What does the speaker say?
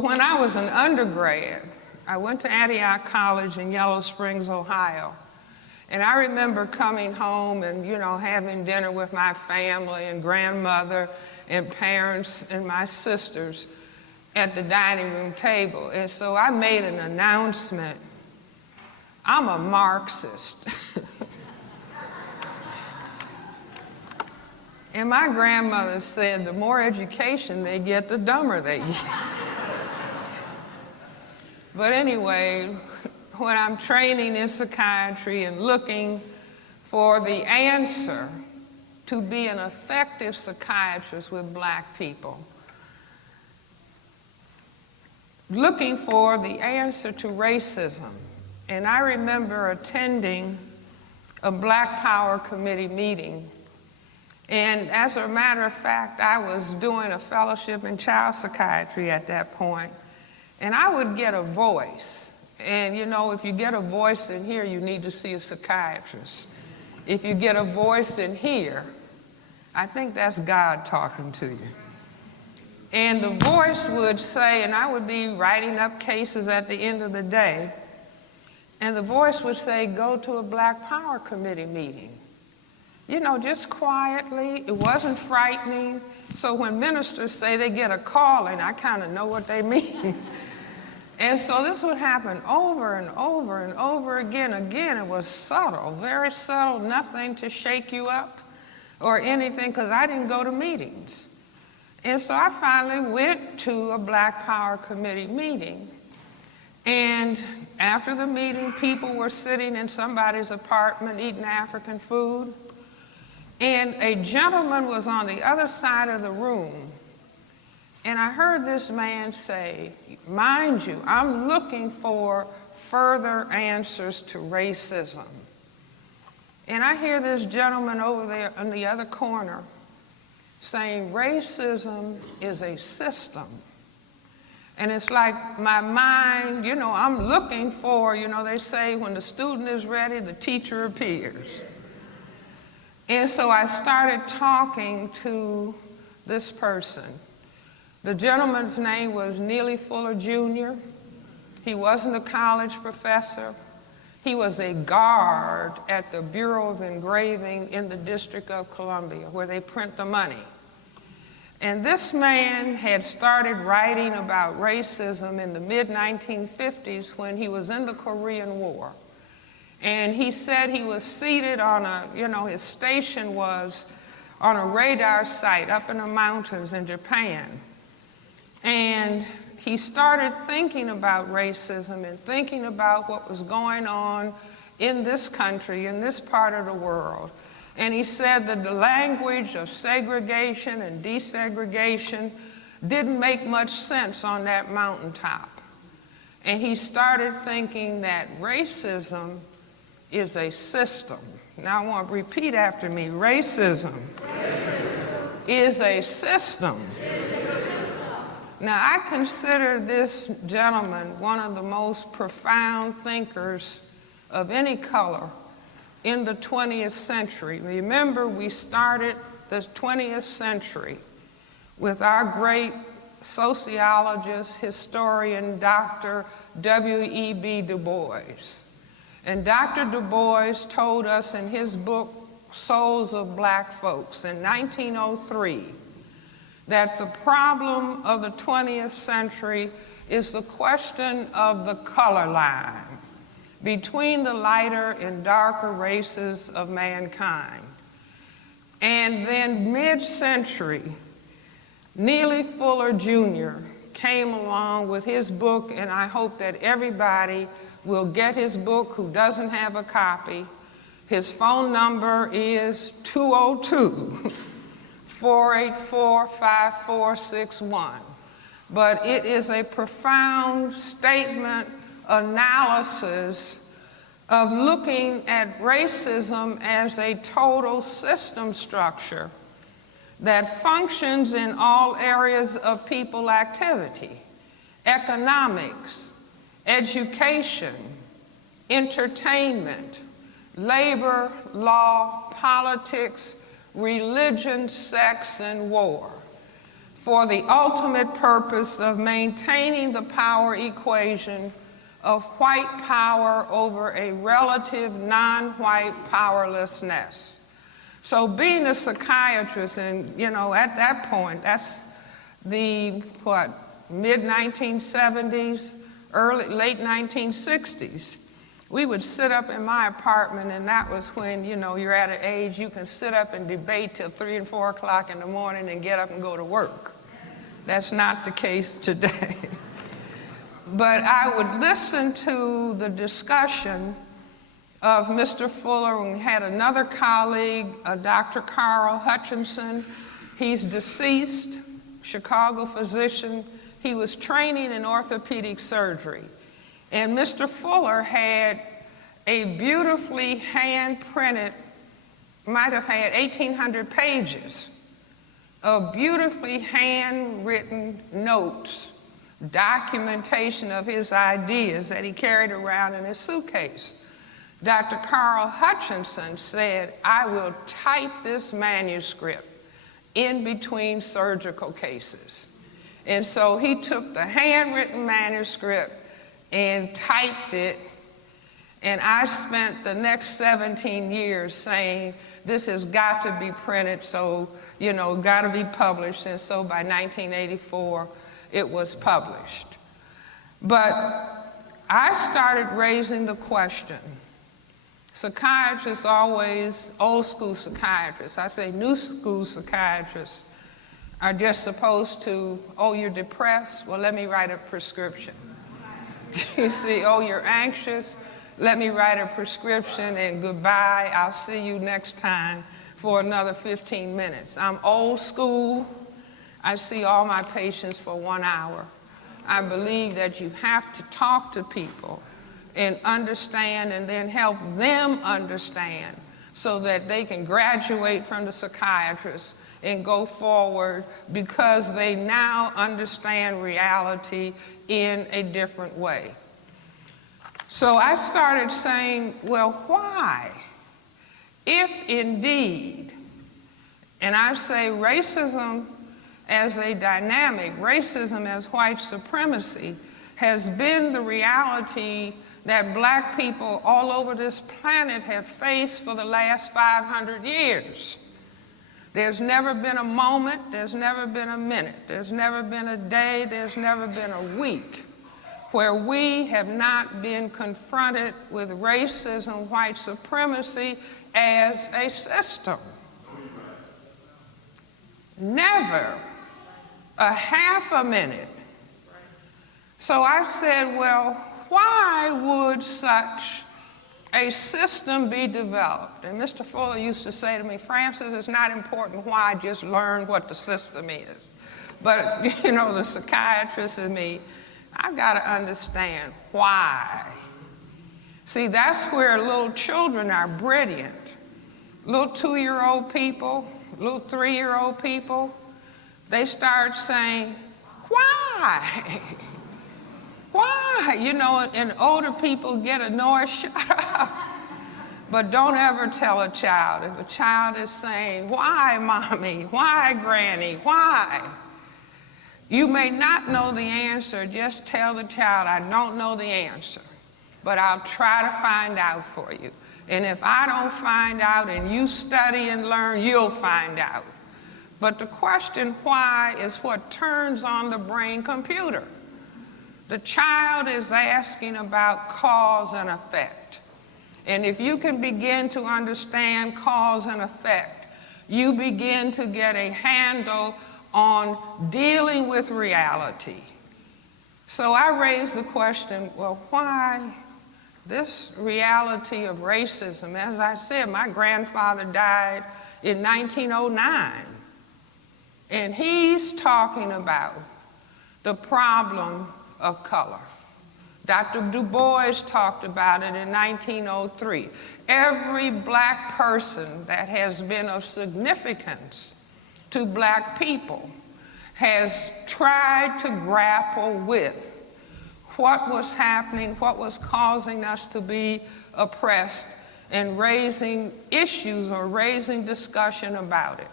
When I was an undergrad, I went to Antioch College in Yellow Springs, Ohio. And I remember coming home and, having dinner with my family and grandmother and parents and my sisters at the dining room table. And so I made an announcement. I'm a Marxist. And my grandmother said, the more education they get, the dumber they get. But anyway, when I'm training in psychiatry and looking for the answer to be an effective psychiatrist with Black people, looking for the answer to racism. And I remember attending a Black Power Committee meeting. And as a matter of fact, I was doing a fellowship in child psychiatry at that point. And I would get a voice. And if you get a voice in here, you need to see a psychiatrist. If you get a voice in here, I think that's God talking to you. And the voice would say, and I would be writing up cases at the end of the day, and the voice would say, go to a Black Power Committee meeting. Just quietly. It wasn't frightening. So when ministers say they get a call, and I kind of know what they mean. And so this would happen over and over and over again. Again, it was subtle, very subtle, nothing to shake you up or anything, because I didn't go to meetings. And so I finally went to a Black Power Committee meeting. And after the meeting, people were sitting in somebody's apartment eating African food. And a gentleman was on the other side of the room. And I heard this man say, mind you, I'm looking for further answers to racism. And I hear this gentleman over there in the other corner saying, racism is a system. And it's like my mind, I'm looking for, they say when the student is ready, the teacher appears. And so I started talking to this person. The gentleman's name was Neely Fuller Jr. He wasn't a college professor. He was a guard at the Bureau of Engraving in the District of Columbia, where they print the money. And this man had started writing about racism in the mid-1950s when he was in the Korean War. And he said he was seated on his station was on a radar site up in the mountains in Japan. And he started thinking about racism and thinking about what was going on in this country, in this part of the world. And he said that the language of segregation and desegregation didn't make much sense on that mountaintop. And he started thinking that racism is a system. Now I want to repeat after me. Racism is a system. Now I consider this gentleman one of the most profound thinkers of any color in the 20th century. Remember, we started the 20th century with our great sociologist, historian, Dr. W.E.B. Du Bois. And Dr. Du Bois told us in his book, Souls of Black Folks, in 1903, that the problem of the 20th century is the question of the color line between the lighter and darker races of mankind. And then mid-century, Neely Fuller Jr. came along with his book, and I hope that everybody will get his book who doesn't have a copy. His phone number is 202-484-5461. But it is a profound statement, analysis of looking at racism as a total system structure that functions in all areas of people activity: economics, education, entertainment, labor, law, politics, religion, sex, and war. for the ultimate purpose of maintaining the power equation of white power over a relative non-white powerlessness. So being a psychiatrist, and at that point, that's the, mid-1970s, late 1960s, we would sit up in my apartment, and that was when, you're at an age you can sit up and debate till 3 and 4 o'clock in the morning and get up and go to work. That's not the case today. But I would listen to the discussion of Mr. Fuller. We had another colleague, Dr. Carl Hutchinson. He's deceased, Chicago physician. He was training in orthopedic surgery. And Mr. Fuller had a beautifully hand-printed, might have had 1,800 pages of beautifully handwritten notes, documentation of his ideas that he carried around in his suitcase. Dr. Carl Hutchinson said, "I will type this manuscript in between surgical cases." And so he took the handwritten manuscript and typed it, and I spent the next 17 years saying, this has got to be printed, so, got to be published, and so by 1984, it was published. But I started raising the question. Psychiatrists always, old school psychiatrists, I say new school psychiatrists, are just supposed to, oh, you're depressed? Well, let me write a prescription. You see, oh, you're anxious? Let me write a prescription and goodbye. I'll see you next time for another 15 minutes. I'm old school. I see all my patients for 1 hour. I believe that you have to talk to people and understand and then help them understand so that they can graduate from the psychiatrist and go forward because they now understand reality in a different way. So I started saying, well, why? If indeed, and I say racism as a dynamic, racism as white supremacy has been the reality that black people all over this planet have faced for the last 500 years. There's never been a moment, there's never been a minute, there's never been a day, there's never been a week where we have not been confronted with racism, white supremacy as a system. Never a half a minute. So I said, well, why would such a system be developed? And Mr. Fuller used to say to me, Francis, it's not important why, just learn what the system is. But, the psychiatrist in me, I've got to understand why. See, that's where little children are brilliant. Little 2-year-old people, little 3-year-old people, they start saying, why? Why? And older people get annoyed, shut up. But don't ever tell a child. If a child is saying, why, mommy? Why, granny? Why? You may not know the answer. Just tell the child, I don't know the answer, but I'll try to find out for you. And if I don't find out and you study and learn, you'll find out. But the question why is what turns on the brain computer. The child is asking about cause and effect. And if you can begin to understand cause and effect, you begin to get a handle on dealing with reality. So I raised the question, well, why this reality of racism? As I said, my grandfather died in 1909, and he's talking about the problem of color. Dr. Du Bois talked about it in 1903. Every black person that has been of significance to black people has tried to grapple with what was happening, what was causing us to be oppressed, and raising issues or raising discussion about it.